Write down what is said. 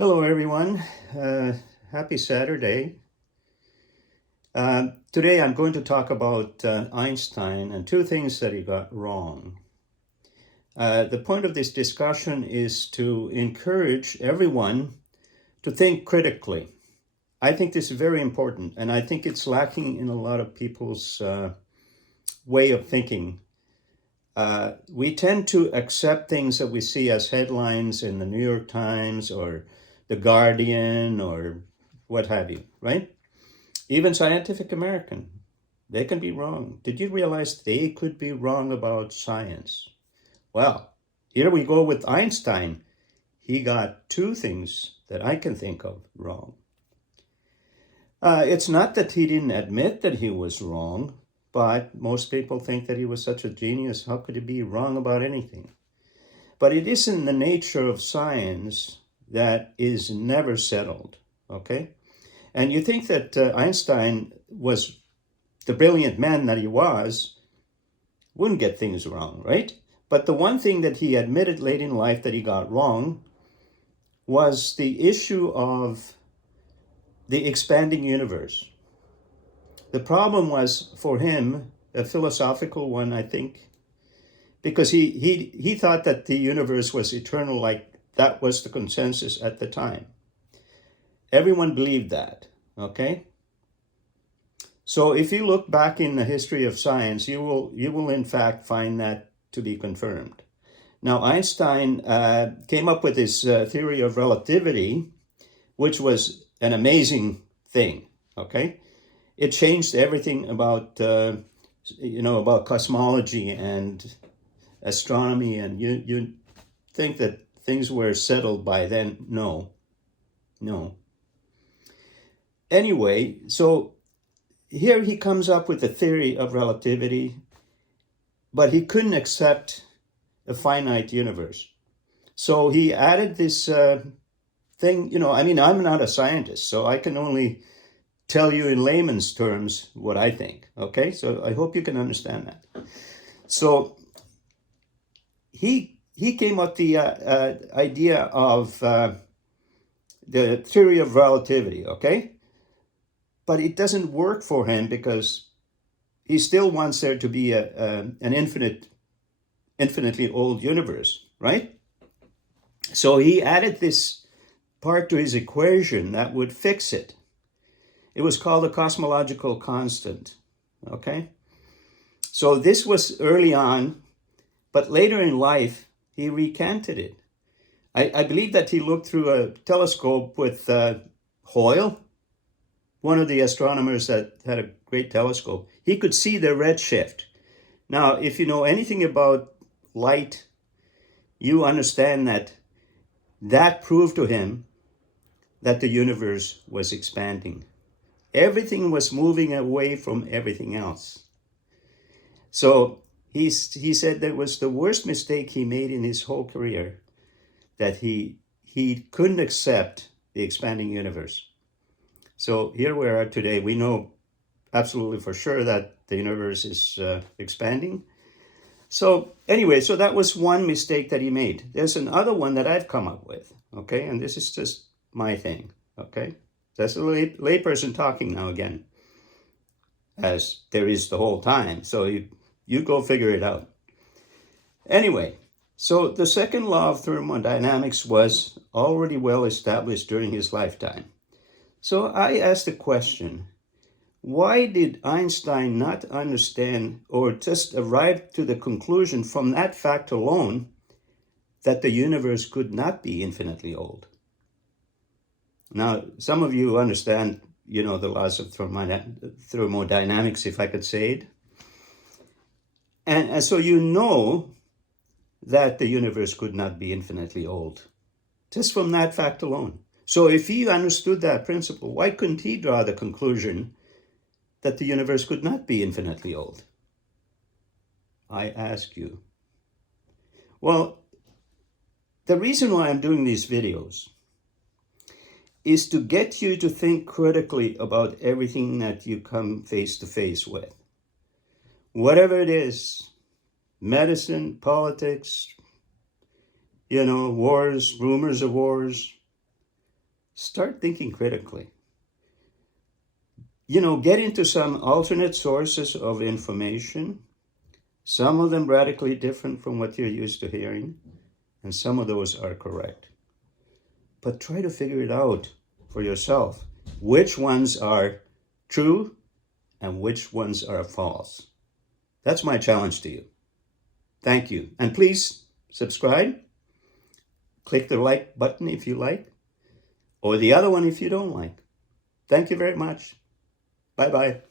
Hello, everyone. Happy Saturday. Today I'm going to talk about Einstein and two things that he got wrong. The point of this discussion is to encourage everyone to think critically. I think this is very important, and I think it's lacking in a lot of people's way of thinking. We tend to accept things that we see as headlines in the New York Times or the Guardian or what have you, right? Even Scientific American, they can be wrong. Did you realize they could be wrong about science? Well, here we go with Einstein. He got two things that I can think of wrong. It's not that he didn't admit that he was wrong, but most people think that he was such a genius. How could he be wrong about anything? But it isn't the nature of science that is never settled, okay? And you think that Einstein was the brilliant man that he was, wouldn't get things wrong, right? But the one thing that he admitted late in life that he got wrong was the issue of the expanding universe. The problem was for him a philosophical one, I think, because he thought that the universe was eternal, like that was the consensus at the time. Everyone believed that, okay? So if you look back in the history of science, you will in fact find that to be confirmed. Now, Einstein came up with his theory of relativity, which was an amazing thing, okay? It changed everything about, about cosmology and astronomy, and you think that things were settled by then. No. Anyway, so here he comes up with the theory of relativity, but he couldn't accept a finite universe. So he added this thing, I'm not a scientist, so I can only tell you in layman's terms what I think, okay? So I hope you can understand that. So he came up with the idea of the theory of relativity, okay? But it doesn't work for him because he still wants there to be an infinitely old universe, right? So he added this part to his equation that would fix it. It was called a cosmological constant, okay? So this was early on, but later in life, he recanted it. I believe that he looked through a telescope with Hoyle, one of the astronomers that had a great telescope. He could see the redshift. Now, if you know anything about light, you understand that that proved to him that the universe was expanding. Everything was moving away from everything else. So he said that was the worst mistake he made in his whole career, that he couldn't accept the expanding universe. So here we are today. We know absolutely for sure that the universe is expanding. So anyway, so that was one mistake that he made. There's another one that I've come up with, okay? And this is just my thing, okay? That's a layperson talking now again, as there is the whole time. So you go figure it out. Anyway, so the second law of thermodynamics was already well established during his lifetime. So I asked the question, why did Einstein not understand or just arrive to the conclusion from that fact alone that the universe could not be infinitely old? Now, some of you understand, the laws of thermodynamics, if I could say it. And so you know that the universe could not be infinitely old, just from that fact alone. So if he understood that principle, why couldn't he draw the conclusion that the universe could not be infinitely old? I ask you. Well, the reason why I'm doing these videos is to get you to think critically about everything that you come face to face with. Whatever it is, medicine, politics, wars, rumors of wars, Start thinking critically. You know, get into some alternate sources of information, some of them radically different from what you're used to hearing, and some of those are correct. But try to figure it out for yourself. Which ones are true and which ones are false? That's my challenge to you. Thank you. And please subscribe. Click the like button if you like, or the other one if you don't like. Thank you very much. Bye-bye.